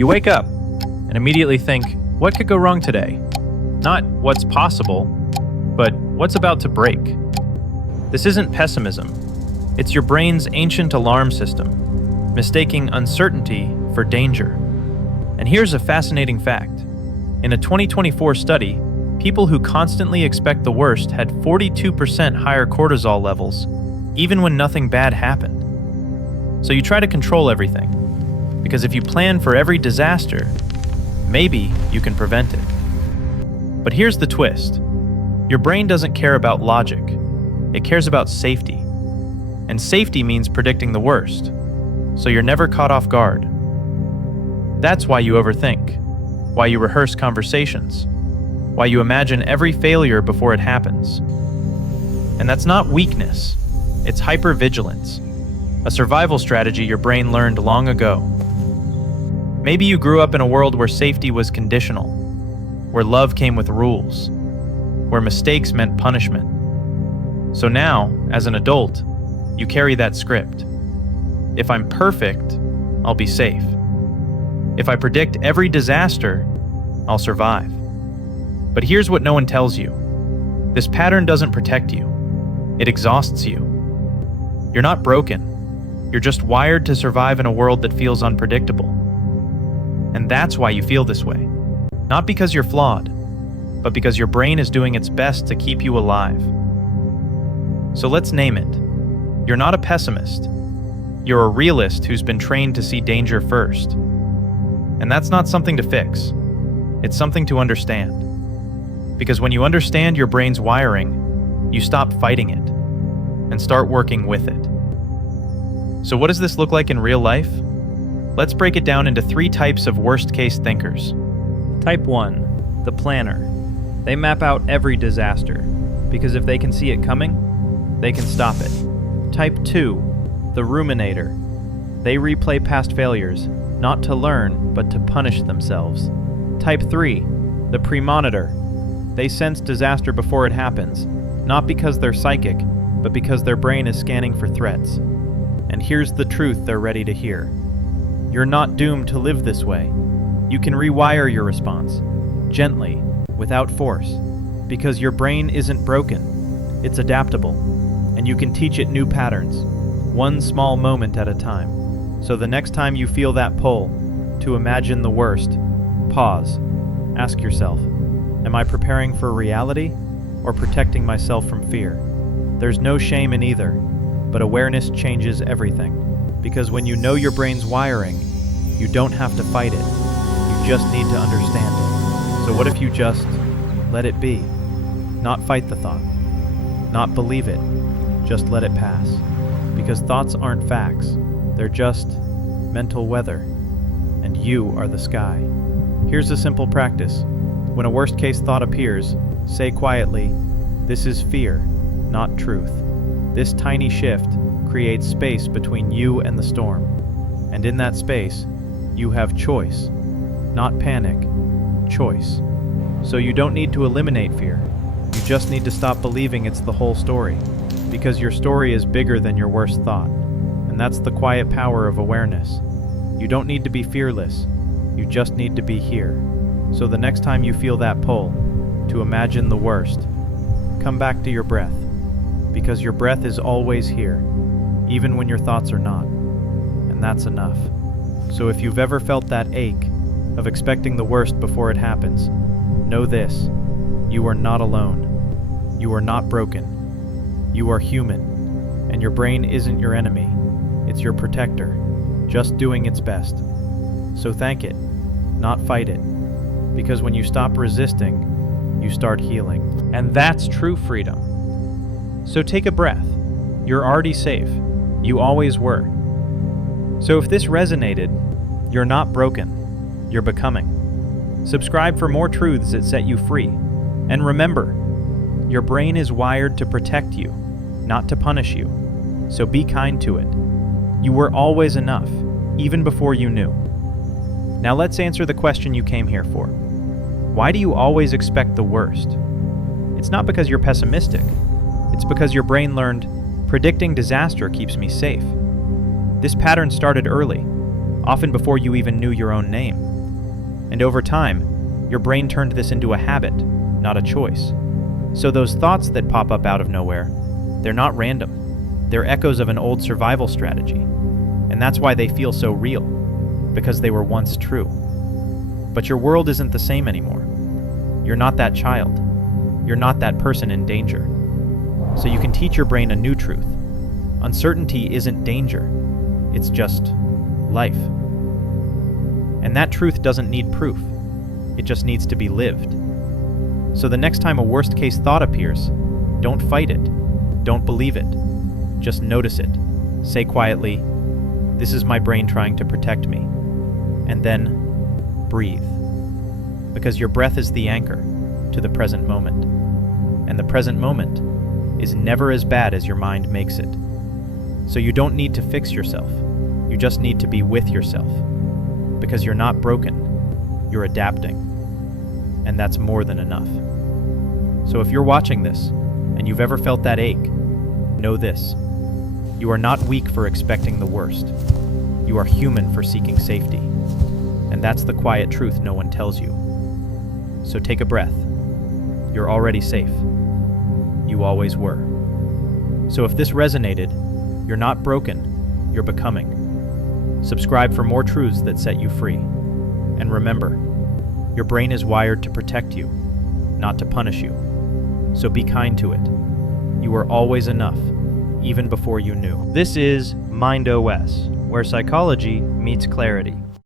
You wake up and immediately think, what could go wrong today? Not what's possible, but what's about to break. This isn't pessimism. It's your brain's ancient alarm system, mistaking uncertainty for danger. And here's a fascinating fact. In a 2024 study, people who constantly expect the worst had 42% higher cortisol levels, even when nothing bad happened. So you try to control everything, because if you plan for every disaster, maybe you can prevent it. But here's the twist. Your brain doesn't care about logic. It cares about safety. And safety means predicting the worst, so you're never caught off guard. That's why you overthink, why you rehearse conversations, why you imagine every failure before it happens. And that's not weakness, it's hypervigilance, a survival strategy your brain learned long ago. Maybe you grew up in a world where safety was conditional, where love came with rules, where mistakes meant punishment. So now, as an adult, you carry that script. If I'm perfect, I'll be safe. If I predict every disaster, I'll survive. But here's what no one tells you. This pattern doesn't protect you. It exhausts you. You're not broken. You're just wired to survive in a world that feels unpredictable. And that's why you feel this way. Not because you're flawed, but because your brain is doing its best to keep you alive. So let's name it. You're not a pessimist. You're a realist who's been trained to see danger first. And that's not something to fix. It's something to understand. Because when you understand your brain's wiring, you stop fighting it and start working with it. So what does this look like in real life? Let's break it down into 3 types of worst-case thinkers. Type 1, the planner. They map out every disaster, because if they can see it coming, they can stop it. Type 2, the ruminator. They replay past failures, not to learn, but to punish themselves. Type 3, the Premonitor. They sense disaster before it happens, not because they're psychic, but because their brain is scanning for threats. And here's the truth they're ready to hear. You're not doomed to live this way. You can rewire your response, gently, without force, because your brain isn't broken. It's adaptable, and you can teach it new patterns, one small moment at a time. So the next time you feel that pull, to imagine the worst, pause. Ask yourself, am I preparing for reality or protecting myself from fear? There's no shame in either, but awareness changes everything. Because when you know your brain's wiring, you don't have to fight it. You just need to understand it. So what if you just let it be? Not fight the thought. Not believe it. Just let it pass. Because thoughts aren't facts. They're just mental weather. And you are the sky. Here's a simple practice. When a worst-case thought appears, say quietly, "This is fear, not truth." This tiny shift creates space between you and the storm. And in that space, you have choice. Not panic, choice. So you don't need to eliminate fear. You just need to stop believing it's the whole story. Because your story is bigger than your worst thought. And that's the quiet power of awareness. You don't need to be fearless. You just need to be here. So the next time you feel that pull, to imagine the worst, come back to your breath. Because your breath is always here, even when your thoughts are not. And that's enough. So if you've ever felt that ache of expecting the worst before it happens, know this: you are not alone. You are not broken. You are human. And your brain isn't your enemy. It's your protector, just doing its best. So thank it, not fight it. Because when you stop resisting, you start healing. And that's true freedom. So take a breath. You're already safe. You always were. So if this resonated, you're not broken. You're becoming. Subscribe for more truths that set you free. And remember, your brain is wired to protect you, not to punish you. So be kind to it. You were always enough, even before you knew. Now let's answer the question you came here for. Why do you always expect the worst? It's not because you're pessimistic. It's because your brain learned, predicting disaster keeps me safe. This pattern started early, often before you even knew your own name. And over time, your brain turned this into a habit, not a choice. So those thoughts that pop up out of nowhere, they're not random. They're echoes of an old survival strategy. And that's why they feel so real, because they were once true. But your world isn't the same anymore. You're not that child. You're not that person in danger. So you can teach your brain a new truth. Uncertainty isn't danger. It's just life. And that truth doesn't need proof. It just needs to be lived. So the next time a worst-case thought appears, don't fight it. Don't believe it. Just notice it. Say quietly, "This is my brain trying to protect me." And then breathe. Because your breath is the anchor to the present moment. And the present moment is never as bad as your mind makes it. So you don't need to fix yourself. You just need to be with yourself. Because you're not broken. You're adapting. And that's more than enough. So if you're watching this, and you've ever felt that ache, know this. You are not weak for expecting the worst. You are human for seeking safety. And that's the quiet truth no one tells you. So take a breath. You're already safe. You always were. So if this resonated, you're not broken, you're becoming. Subscribe for more truths that set you free. And remember, your brain is wired to protect you, not to punish you. So be kind to it. You were always enough, even before you knew. This is Mind OS, where psychology meets clarity.